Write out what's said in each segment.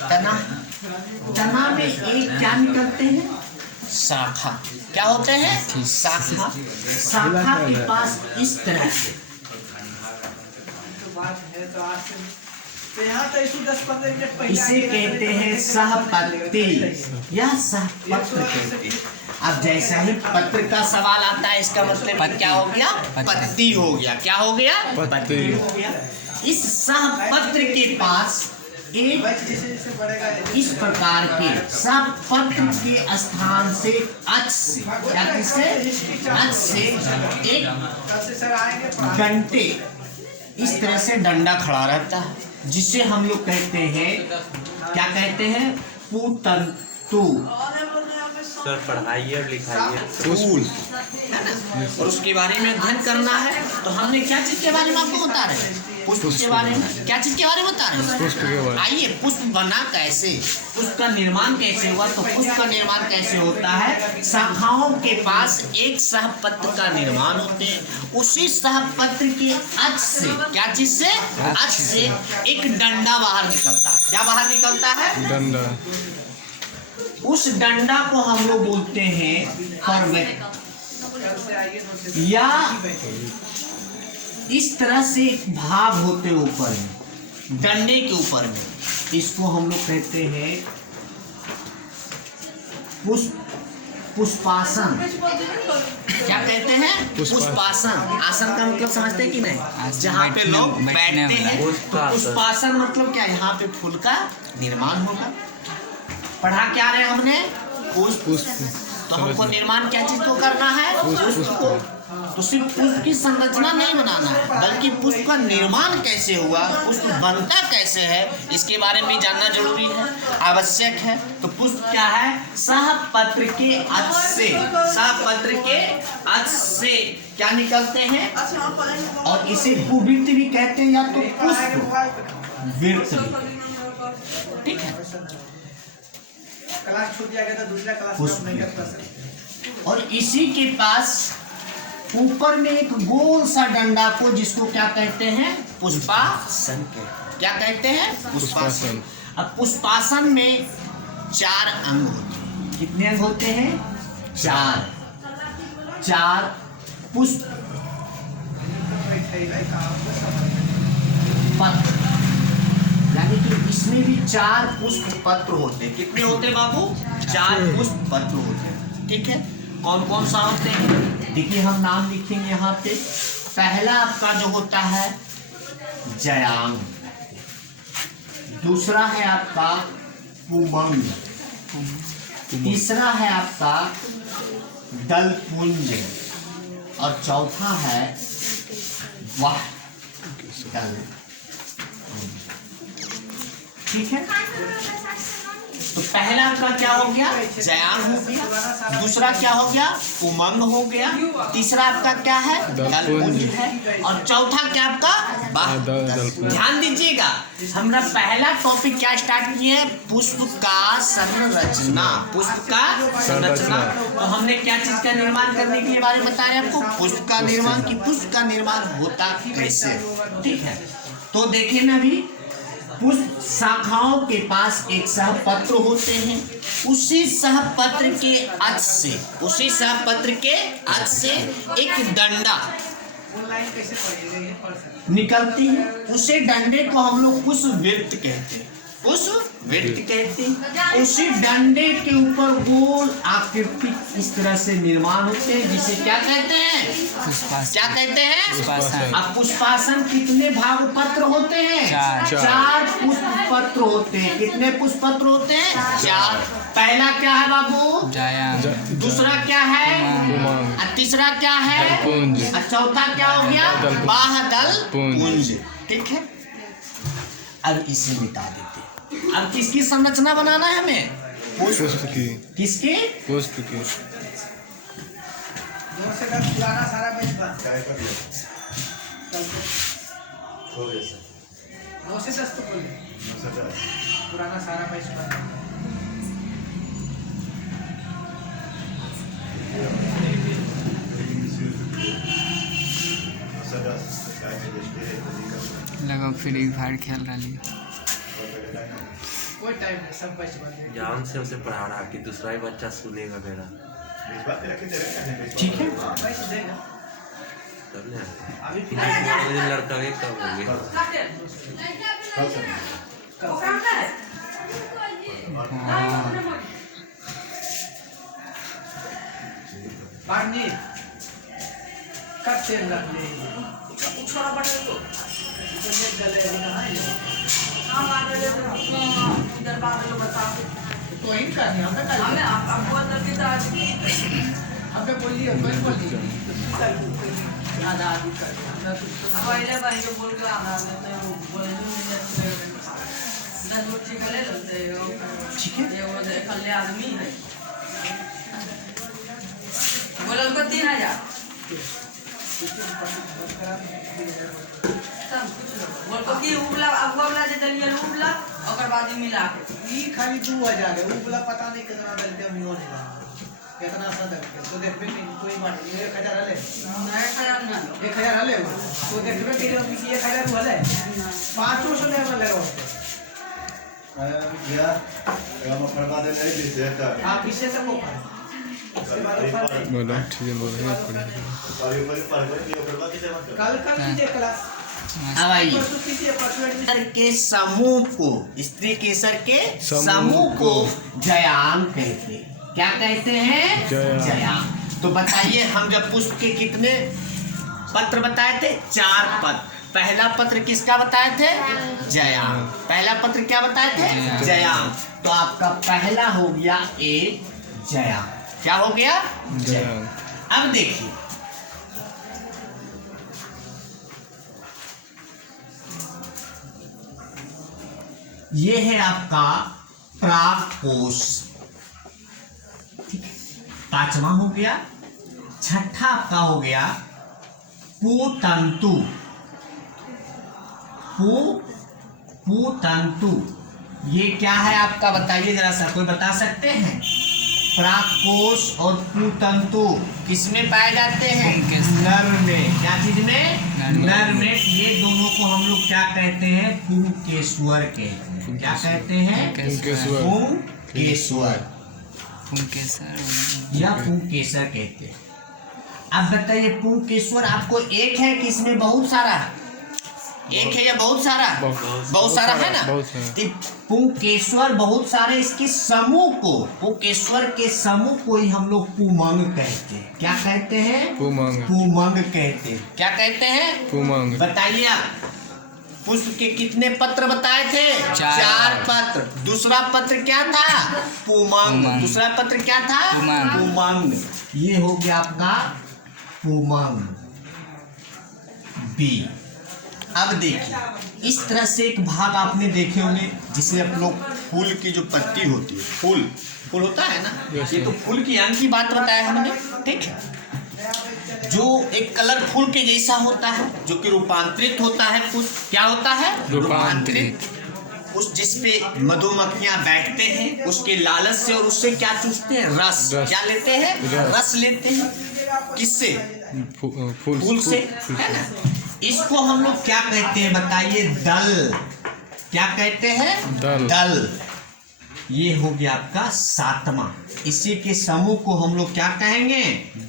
तना, तना में एक क्या निकलते हैं? शाखा। क्या होते हैं? शाखा। शाखा के पास इस तरह से इसे कहते हैं सहपत्ति या सहपत्र कहते हैं। अब जैसा ही पत्र का सवाल आता है, इसका मतलब क्या हो गया? पत्ती हो गया। क्या हो गया? पत्ती हो गया। इस सहपत्र के पास एक इस प्रकार के सहपत्र के स्थान से अक्ष से क्या किससे? अक्ष से एक डंडे इस तरह से डंडा खड़ा रहता है, जिसे हम लोग कहते हैं, क्या कहते हैं? पुतंतु। सर पढ़ाइए और लिखाइए। फूल। और उसके बारे में अध्ययन करना है तो हमने क्या चीज के बारे में आपको बता रहे हैं? पुष्प के बारे में। क्या चीज के बारे में बता रहे हैं? पुष्प के बारे में। आइए, पुष्प बना कैसे, पुष्प का निर्माण कैसे हुआ? तो पुष्प का निर्माण कैसे होता है? शाखाओं के पास एक सहपत्र का निर्माण होते हैं। उसी सहपत्र के अक्ष से, क्या चीज से? अक्ष से एक डंडा बाहर निकलता है। क्या बाहर निकलता है? डंडा। उस डंडा को हम लोग बोलते हैं पर्वत, या इस तरह से एक भाग होते ऊपर में, डंडे के ऊपर में, इसको हम लोग कहते हैं पुष्पासन। क्या कहते हैं? पुष्पासन। आसन का मतलब समझते हैं कि नहीं? जहाँ पे लोग बैठते हैं। पुष्पासन मतलब क्या? यहाँ पे फूल का निर्माण होगा। पढ़ा क्या रहे हमने? पुष्प। तो हमको निर्माण क्या चीज को करना है? पुष्प को। तो सिर्फ पुष्प की संरचना नहीं बनाना है, बल्कि पुष्प का निर्माण कैसे हुआ, पुष्प बनता कैसे है, इसके बारे में जानना जरूरी है, आवश्यक है। तो पुष्प क्या है? सहपत्र के अक्ष से, सहपत्र के अक्ष से क्या निकलते हैं? और इसे कुवृत्त भी कहते हैं, या तो पुष्प वृत्त भी। ठीक है। क्लास छूट जाएगा तो दूसरा क्लास नहीं कर सकते। और इसी के पास ऊपर में एक गोल सा डंडा को, जिसको क्या कहते हैं? पुष्पासन। क्या कहते हैं? पुष्पासन। अब पुष्पासन में 4 अंग होते हैं। कितने अंग होते हैं? 4 पुष्प पत्र, यानी कि इसमें भी 4 पुष्प पत्र होते हैं। कितने होते हैं बाबू? 4 पुष्प पत्र होते हैं। ठीक है। कौन कौन सा होते हैं? देखिए, हम नाम लिखेंगे यहाँ पे। पहला आपका जो होता है जयांग, दूसरा है आपका पुमंग, तीसरा है आपका दलपुंज, और चौथा है वाह दल। ठीक है। तो पहला आपका क्या हो गया? जयांग हो गया। दूसरा क्या हो गया? उमंग हो गया। तीसरा आपका क्या है? दलपुंज है। और चौथा क्या आपका? वाह। ध्यान दीजिएगा, हमरा पहला टॉपिक क्या स्टार्ट किए? पुष्प का संरचना। पुष्प का संरचना। तो हमने क्या चीज का निर्माण करने के बारे में बता रहे हैं आपको? पुष्प का निर्माण। की पुष्प का निर्माण होता कैसे? ठीक है। तो देखिए ना, अभी पुष्प शाखाओं के पास एक सहपत्र होते हैं। उसी सहपत्र के अक्ष से, उसी सहपत्र के अक्ष से एक डंडा निकलती है। उसे डंडे को हम लोग पुष्पवृत्त कहते हैं। पुष्पवृत्त कहते हैं। उसी डंडे के ऊपर गोल आकृति इस तरह से निर्माण होते हैं, जिसे क्या कहते हैं? क्या कहते हैं? अब पुष्पासन कितने भाग पत्र होते हैं? 4 पुष्प पत्र होते हैं। कितने पुष्प पत्र होते हैं? 4। पहला क्या है बाबू? जयांग। दूसरा क्या है? तीसरा क्या है? और चौथा क्या हो गया? दलपुंज। ठीक है। अब इसे मिटा देते हैं। अब किसकी संरचना बनाना है हमें? पुष्प की। किसके? पुष्प की। 9 से 10 पुराना सारा बैच बंद। 9 से 10 तो बोले। पुराना सारा बैच बंद। लगभग फ्री फायर खेल रही है। कोई टाइम नहीं, सब बच बंद जान से उसे पढ़ा रहा कि दूसरा ही बच्चा सुनेगा मेरा। ठीक है पैसे देगा तब ना अभी मुझे लड़का के कब हो गया। पानी कब से लग ले छोड़ा पड़े तो इतने गले अभी कहाँ है हम आ गए तो इधर बात लो बता तो इन कर दिया हमने कर हमने अब बहुत जल्दी तो आज हमने बोल दिया कोई बोल दिया आधा आधी कर दिया हमने कुछ पहले भाई को बोल के आना मैं तो बोल दूं 10 बच्चे का ले लेते हो ठीक है ये वो कल आदमी है बोलो को 3000 बोल को की उबला अब वाला जे दलिया उबला ओकर बाद ही मिला के ई खाली 2000 है वो बोला पता नहीं कितना डलते हम यूं नहीं कितना सा डलते तो देखबे नहीं कोई बात नहीं 1000 हले नहीं खराब ना 1000 हले तो देखबे कि हम किसी 1000 हले 500 लेवल लगा होते हां पीछे से वो बोलो ठीक है बोलो कल कीजिए क्लास अब आइए परसों कीजिए परसों केसर के समूह को स्त्री केसर के समूह को जयाम कहते हैं। क्या कहते हैं? जयाम। तो बताइए हम जब पुष्प के कितने पत्र बताए थे? 4 पत्र। पहला पत्र किसका बताए थे? जयाम। पहला पत्र क्या बताए थे? जयाम। तो आपका पहला हो गया एक जयाम। क्या हो गया? जयाम। अब देखिए ये है आपका प्राकोष, 5वां हो गया। छठा आपका हो गया पुतंतु। पुतंतु ये क्या है आपका बताइए जरा सा, कोई बता सकते हैं? प्राकोष और पुतंतु किसमें पाए जाते हैं? नर में। क्या चीज में? नर में। ये दोनों को हम लोग क्या कहते हैं? पुंकेश्वर कहते हैं। क्या कहते हैं? पुंकेश्वर या पुंकेश्वर कहते हैं। अब बताइए पुंकेश्वर आपको एक है कि इसमें बहुत सारा है? एक है या बहुत सारा? बहुत सारा है ना। तो पुंकेश्वर बहुत सारे इसके समूह को, पुंकेश्वर के समूह को ही हम लोग पुमंग कहते हैं। क्या कहते हैं? पुमंग कहते हैं। क्या कहते हैं? पुमंग। बताइए आप पुष्प के कितने पत्र बताए थे? 4 पत्र। दूसरा पत्र क्या था? पुमंग। दूसरा पत्र क्या था? पुमंग। ये हो गया आपका पुमंग बी। अब देखिए इस तरह से एक भाग आपने देखे होंगे जिसमें आप लोग फूल की जो पत्ती होती है, फूल होता है ना, ये तो फूल की अंग की बात बताया हमने। ठीक है, जो एक कलरफुल के जैसा होता है, जो कि रूपांतरित होता है पुष्प। क्या होता है? रूपांतरित। उस जिसपे मधुमक्खियां बैठते हैं उसके लालच से, और उससे क्या चूसते हैं? रस। क्या लेते हैं? रस लेते हैं। किससे? फूल से, है ना। इसको हम लोग क्या कहते हैं बताइए? दल। क्या कहते हैं? दल। ये हो गया आपका 7वां। इसी के समूह को हम लोग क्या कहेंगे?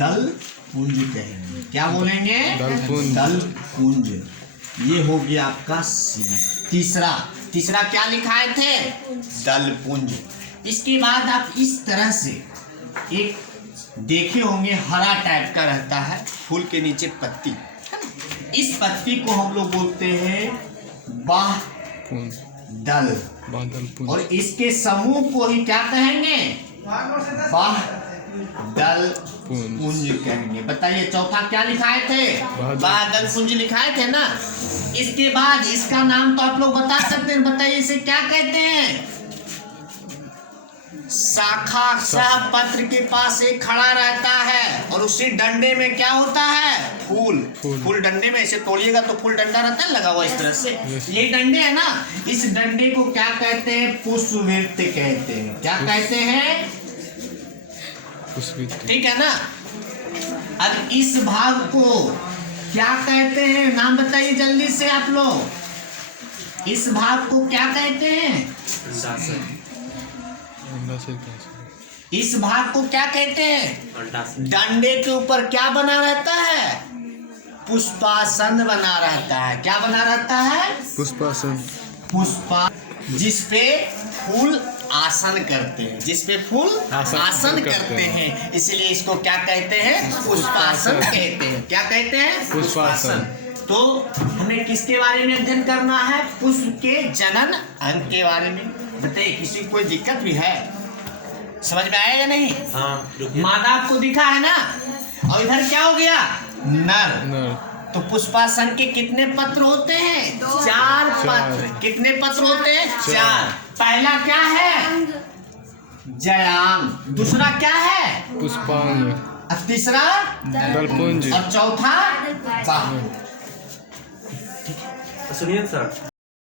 दल पुंज कहेंगे। क्या बोलेंगे? दल पुंज। ये हो गया आपका तीसरा क्या लिखाए थे? दल पुंज। इसके बाद आप इस तरह से एक देखे होंगे, हरा टाइप का रहता है फूल के नीचे पत्ती। इस पत्ती को हम लोग बोलते हैं बाह दल, और इसके समूह को ही क्या कहेंगे? बाह दल पुंज कहेंगे। बताइए चौथा क्या लिखाए थे? बादल पुंज लिखाए थे ना। इसके बाद इसका नाम तो आप लोग बता सकते हैं, बताइए इसे क्या कहते हैं? शाखा। सह पत्र के पास एक खड़ा रहता है और उसी डंडे में क्या होता है? फूल डंडे में ऐसे तोड़िएगा तो फूल डंडा रहता है लगा हुआ इस तरह से। ये डंडे है ना, इस डंडे को क्या कहते हैं? पुष्पवृत्ति कहते हैं। क्या कहते हैं? ठीक है ना। अब इस भाग को क्या कहते हैं? नाम बताइए जल्दी से आप लोग। इस भाग को क्या कहते हैं? इस भाग को क्या कहते हैं? डंडे के ऊपर क्या बना रहता है? पुष्पासन बना रहता है। क्या बना रहता है? पुष्पासन। पुष्पा, जिसपे फूल आसन करते हैं, जिसपे फूल आसन करते हैं, इसलिए इसको क्या कहते हैं? पुष्पासन कहते हैं। क्या कहते हैं? पुष्पासन। तो हमें किसके बारे में अध्ययन करना है? पुष्प के जनन अंग के बारे में। बताइए, किसी को कोई दिक्कत भी है? समझ में आएगा नहीं? हाँ, मादा आपको दिखा है ना, और इधर क्या हो गया? नर। तो पुष्पासन के कितने पत्र होते हैं? 4 पत्र। कितने पत्र होते हैं? 4। पहला क्या है? जयांग। दूसरा क्या है? पुष्पांग। और तीसरा दलपुंज। और चौथा बाहु। सुनिए सर,